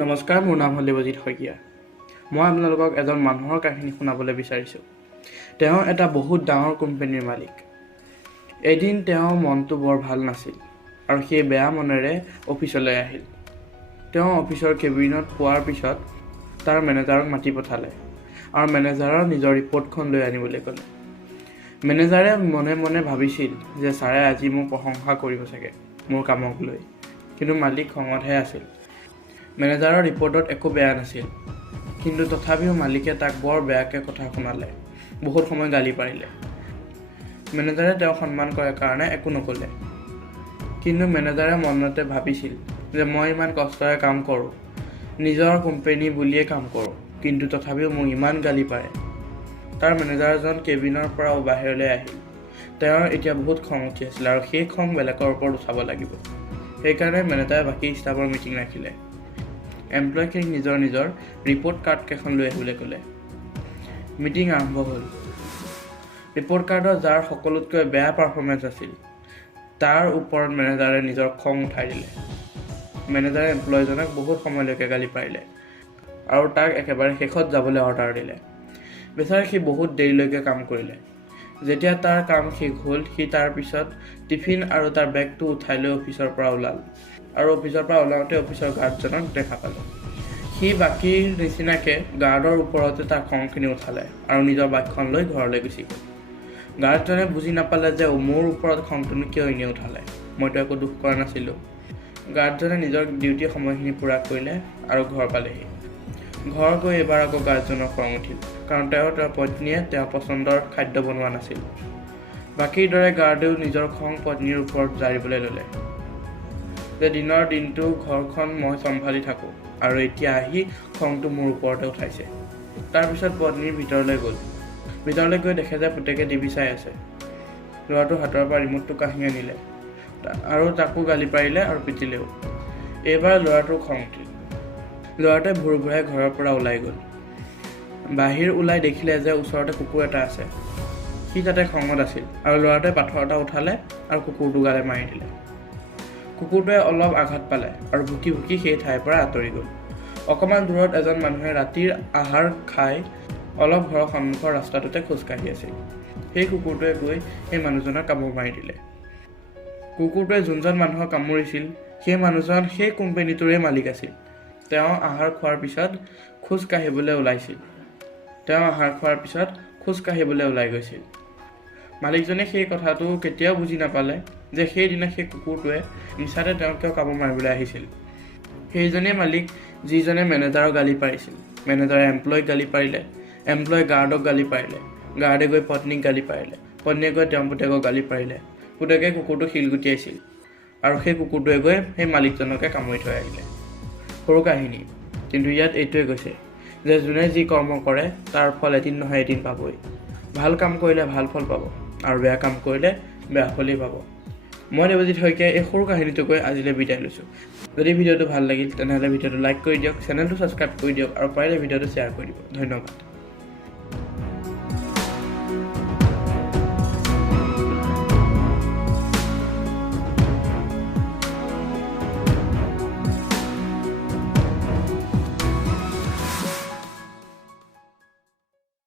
নমস্কাৰ, মোৰ নাম হ'ল দেবজিত শইকীয়া। মই আপোনালোকক এজন মানুহৰ কাহিনী শুনাবলৈ বিচাৰিছোঁ। তেওঁ এটা বহুত ডাঙৰ কোম্পানীৰ মালিক। এদিন তেওঁৰ মনটো বৰ ভাল নাছিল আৰু সেই বেয়া মনেৰে অফিচলৈ আহিল। তেওঁ অফিচৰ কেবিনত পোৱাৰ পিছত তাৰ মেনেজাৰক মাতি পঠালে আৰু মেনেজাৰৰ নিজৰ ৰিপৰ্টখন লৈ আনিবলৈ ক'লে। মেনেজাৰে মনে মনে ভাবিছিল যে ছাৰে আজি মোক প্ৰশংসা কৰিব চাগে মোৰ কামক লৈ, কিন্তু মালিক খঙতহে আছিল। মেনেজাৰৰ ৰিপৰ্টত একো বেয়া নাছিল, কিন্তু তথাপিও মালিকে তাক বৰ বেয়াকৈ কথা শুনালে, বহুত সময় গালি পাৰিলে। মেনেজাৰে তেওঁক সন্মান কৰাৰ কাৰণে একো নক'লে, কিন্তু মেনেজাৰে মনতে ভাবিছিল যে মই ইমান কষ্টৰে কাম কৰোঁ, নিজৰ কোম্পানী বুলিয়ে কাম কৰোঁ, কিন্তু তথাপিও মোক ইমান গালি পাৰে। তাৰ মেনেজাৰজন কেবিনৰ পৰা বাহিৰলৈ আহিল। তেওঁৰ এতিয়া বহুত খং উঠি আছিল আৰু সেই খং বেলেগৰ ওপৰত উঠাব লাগিব। সেইকাৰণে মেনেজাৰে বাকী ষ্টাফৰ মিটিং ৰাখিলে। এমপ্লয়ীখিনিক নিজৰ নিজৰ ৰিপৰ্ট কাৰ্ডকেইখন লৈ আহিবলৈ ক'লে। মিটিং আৰম্ভ হ'ল। ৰিপৰ্ট কাৰ্ডত যাৰ সকলোতকৈ বেয়া পাৰফৰ্মেঞ্চ আছিল তাৰ ওপৰত মেনেজাৰে নিজৰ খং উঠাই দিলে। মেনেজাৰে এমপ্লয়ীজনক বহুত সময়লৈকে গালি পাৰিলে আৰু তাক একেবাৰে শেষত যাবলৈ অৰ্ডাৰ দিলে। বেচাৰে সি বহুত দেৰিলৈকে কাম কৰিলে। যেতিয়া তাৰ কাম শেষ হ'ল, সি তাৰ পিছত টিফিন আৰু তাৰ বেগটো উঠাই লৈ অফিচৰ পৰা ওলাল আৰু অফিচৰ পৰা ওলাওঁতে অফিচৰ গাৰ্ডজনক দেখা পালে। সি বাকীৰ নিচিনাকৈ গাৰ্ডৰ ওপৰতে তাৰ খংখিনি উঠালে আৰু নিজৰ বাইকখন লৈ ঘৰলৈ গুচি গ'ল। গাৰ্ডজনে বুজি নাপালে যে মোৰ ওপৰত খংটোনো কিয় এনেই উঠালে, মইতো একো দুখ কৰা নাছিলোঁ। গাৰ্ডজনে নিজৰ ডিউটি সময়খিনি পূৰা কৰিলে আৰু ঘৰ পালেহি। ঘৰ গৈ এইবাৰ আকৌ গাৰ্ডজনৰ খং উঠিল, কাৰণ তেওঁৰ পত্নীয়ে তেওঁৰ পচন্দৰ খাদ্য বনোৱা নাছিল। বাকীৰ দৰে গাৰ্ডেও নিজৰ খং পত্নীৰ ওপৰত জাৰিবলৈ ল'লে যে দিনৰ দিনটো ঘৰখন মই চম্ভালি থাকোঁ আৰু এতিয়া আহি খংটো মোৰ ওপৰতে উঠাইছে। তাৰপিছত পত্নীৰ ভিতৰলৈ গ'ল। ভিতৰলৈ গৈ দেখে যে পুতেকে টিভি চাই আছে। ল'ৰাটোৰ হাতৰ পৰা ৰিম'টটো কাঢ়ি আনিলে আৰু তাকো গালি পাৰিলে আৰু পিটিলেও। এইবাৰ ল'ৰাটোৰ খং উঠিল। ল'ৰাটোৱে ভুৰ ভুৰাই ঘৰৰ পৰা ওলাই গ'ল। বাহিৰ ওলাই দেখিলে যে ওচৰতে কুকুৰ এটা আছে। সি তাতে খঙত আছিল আৰু ল'ৰাটোৱে পাথৰ এটা উঠালে আৰু কুকুৰটো গালে মাৰি দিলে। কুকুৰটোৱে অলপ আঘাত পালে আৰু ভুকি ভুকি সেই ঠাইৰ পৰা আঁতৰি গ'ল। অকণমান দূৰত এজন মানুহে ৰাতিৰ আহাৰ খাই অলপ ঘৰৰ সন্মুখৰ ৰাস্তাটোতে খোজকাঢ়ি আছিল। সেই কুকুৰটোৱে গৈ সেই মানুহজনক কামোৰ মাৰি দিলে। কুকুৰটোৱে যোনজন মানুহক কামুৰিছিল সেই মানুহজন সেই কোম্পানীটোৰে মালিক আছিল। তেওঁ আহাৰ খোৱাৰ পিছত খোজ কাঢ়িবলৈ ওলাই গৈছিল। মালিকজনে সেই কথাটো কেতিয়াও বুজি নাপালে যে সেইদিনা সেই কুকুৰটোৱে মিছাতে তেওঁক কিয় কামোৰ মাৰিবলৈ আহিছিল। সেইজনেই মালিক যিজনে মেনেজাৰক গালি পাৰিছিল। মেনেজাৰে এমপ্লয়ীক গালি পাৰিলে, এমপ্লয়ী গাৰ্ডক গালি পাৰিলে, গাৰ্ডে গৈ পত্নীক গালি পাৰিলে, পত্নীয়ে গৈ তেওঁৰ পুতেকক গালি পাৰিলে, পুতেকে কুকুৰটো শিলগুটিয়াইছিল আৰু সেই কুকুৰটোৱে গৈ সেই মালিকজনকে কামুৰি থৈ আহিলে। সৰু কাহিনী, কিন্তু ইয়াত এইটোৱে কৈছে যে যোনে যি কৰ্ম কৰে তাৰ ফল এদিন নহয় এদিন পাবই। ভাল কাম কৰিলে ভাল ফল পাব আৰু বেয়া কাম কৰিলে বেয়া ফলেই পাব। মই দেবজিত শইকীয়াই এই সৰু কাহিনীটো কৈ আজিলৈ বিদায় লৈছোঁ। যদি ভিডিঅ'টো ভাল লাগিল তেনেহ'লে ভিডিঅ'টো লাইক কৰি দিয়ক, চেনেলটো ছাবস্ক্ৰাইব কৰি দিয়ক আৰু পাৰিলে ভিডিঅ'টো শ্বেয়াৰ কৰি দিব। ধন্যবাদ।